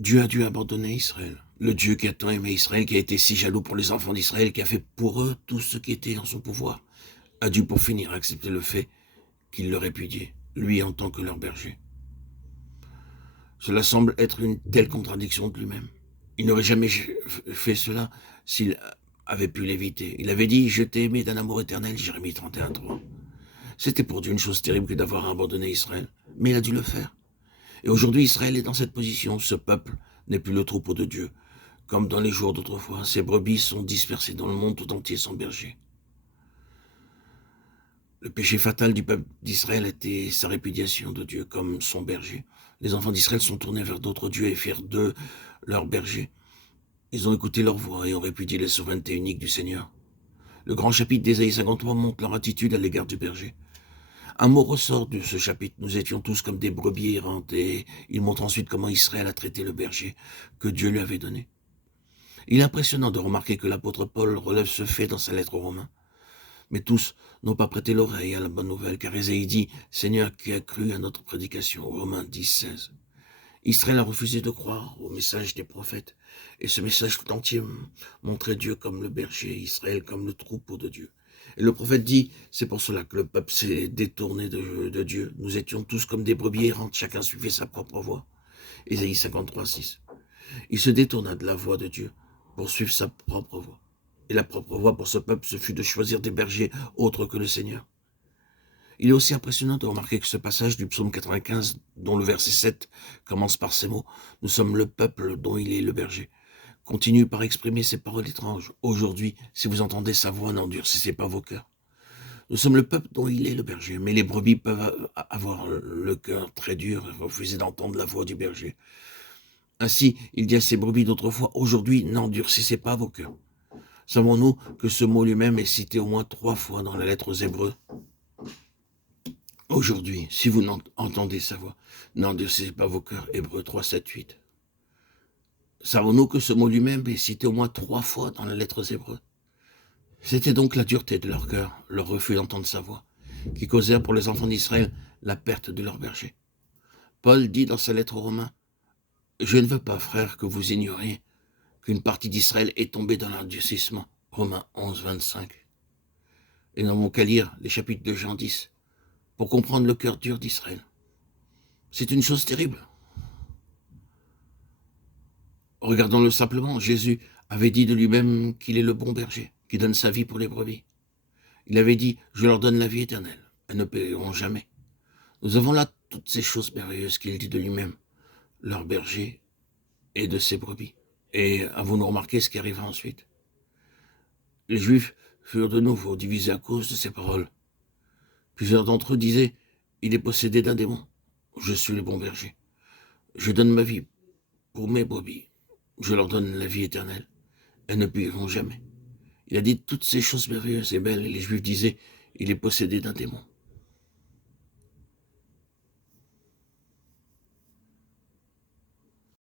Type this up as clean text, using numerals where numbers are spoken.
Dieu a dû abandonner Israël. Le Dieu qui a tant aimé Israël, qui a été si jaloux pour les enfants d'Israël, qui a fait pour eux tout ce qui était en son pouvoir, a dû pour finir accepter le fait qu'il le répudiait, lui en tant que leur berger. Cela semble être une telle contradiction de lui-même. Il n'aurait jamais fait cela s'il avait pu l'éviter. Il avait dit « Je t'ai aimé d'un amour éternel », Jérémie 31:3. C'était pour Dieu une chose terrible que d'avoir abandonné Israël, mais il a dû le faire. Et aujourd'hui, Israël est dans cette position. Ce peuple n'est plus le troupeau de Dieu. Comme dans les jours d'autrefois, ses brebis sont dispersées dans le monde tout entier sans berger. Le péché fatal du peuple d'Israël était sa répudiation de Dieu comme son berger. Les enfants d'Israël sont tournés vers d'autres dieux et firent d'eux leurs bergers. Ils ont écouté leur voix et ont répudié la souveraineté unique du Seigneur. Le grand chapitre d'Ésaïe 53 montre leur attitude à l'égard du berger. Un mot ressort de ce chapitre. Nous étions tous comme des brebis errantes, et il montre ensuite comment Israël a traité le berger que Dieu lui avait donné. Il est impressionnant de remarquer que l'apôtre Paul relève ce fait dans sa lettre aux Romains. Mais tous n'ont pas prêté l'oreille à la bonne nouvelle, car Ésaïe dit « Seigneur, qui a cru à notre prédication ?» Romains 10:16. Israël a refusé de croire au message des prophètes, et ce message tout entier montrait Dieu comme le berger, Israël comme le troupeau de Dieu. Et le prophète dit, c'est pour cela que le peuple s'est détourné de Dieu. Nous étions tous comme des brebis errantes, chacun suivait sa propre voie. Ésaïe 53:6. Il se détourna de la voie de Dieu pour suivre sa propre voie. Et la propre voie pour ce peuple, ce fut de choisir des bergers autres que le Seigneur. Il est aussi impressionnant de remarquer que ce passage du psaume 95, dont le verset 7 commence par ces mots, « Nous sommes le peuple dont il est le berger », continue par exprimer ces paroles étranges. « Aujourd'hui, si vous entendez sa voix, n'endurcissez pas vos cœurs. » Nous sommes le peuple dont il est le berger, mais les brebis peuvent avoir le cœur très dur et refuser d'entendre la voix du berger. Ainsi, il dit à ces brebis d'autrefois, « Aujourd'hui, n'endurcissez pas vos cœurs. » Savons-nous que ce mot lui-même est cité au moins 3 fois dans la lettre aux Hébreux? Aujourd'hui, si vous entendez sa voix, n'endurcissez pas vos cœurs, Hébreux 3, 7, 8. Savons-nous que ce mot lui-même est cité au moins 3 fois dans la lettre aux Hébreux? C'était donc la dureté de leur cœur, leur refus d'entendre sa voix, qui causèrent pour les enfants d'Israël la perte de leur berger. Paul dit dans sa lettre aux Romains, « Je ne veux pas, frères, que vous ignoriez qu'une partie d'Israël est tombée dans l'endurcissement. » Romains 11, 25. Et nous n'avons qu'à lire les chapitres de Jean 10 pour comprendre le cœur dur d'Israël. C'est une chose terrible. Regardons-le simplement, Jésus avait dit de lui-même qu'il est le bon berger, qui donne sa vie pour les brebis. Il avait dit, je leur donne la vie éternelle, elles ne périront jamais. Nous avons là toutes ces choses merveilleuses qu'il dit de lui-même, leur berger et de ses brebis. Et avons-nous remarqué ce qui arriva ensuite? Les Juifs furent de nouveau divisés à cause de ces paroles. Plusieurs d'entre eux disaient, il est possédé d'un démon. Je suis le bon berger. Je donne ma vie pour mes brebis. Je leur donne la vie éternelle. Elles ne périront jamais. Il a dit toutes ces choses merveilleuses et belles, et les Juifs disaient, il est possédé d'un démon.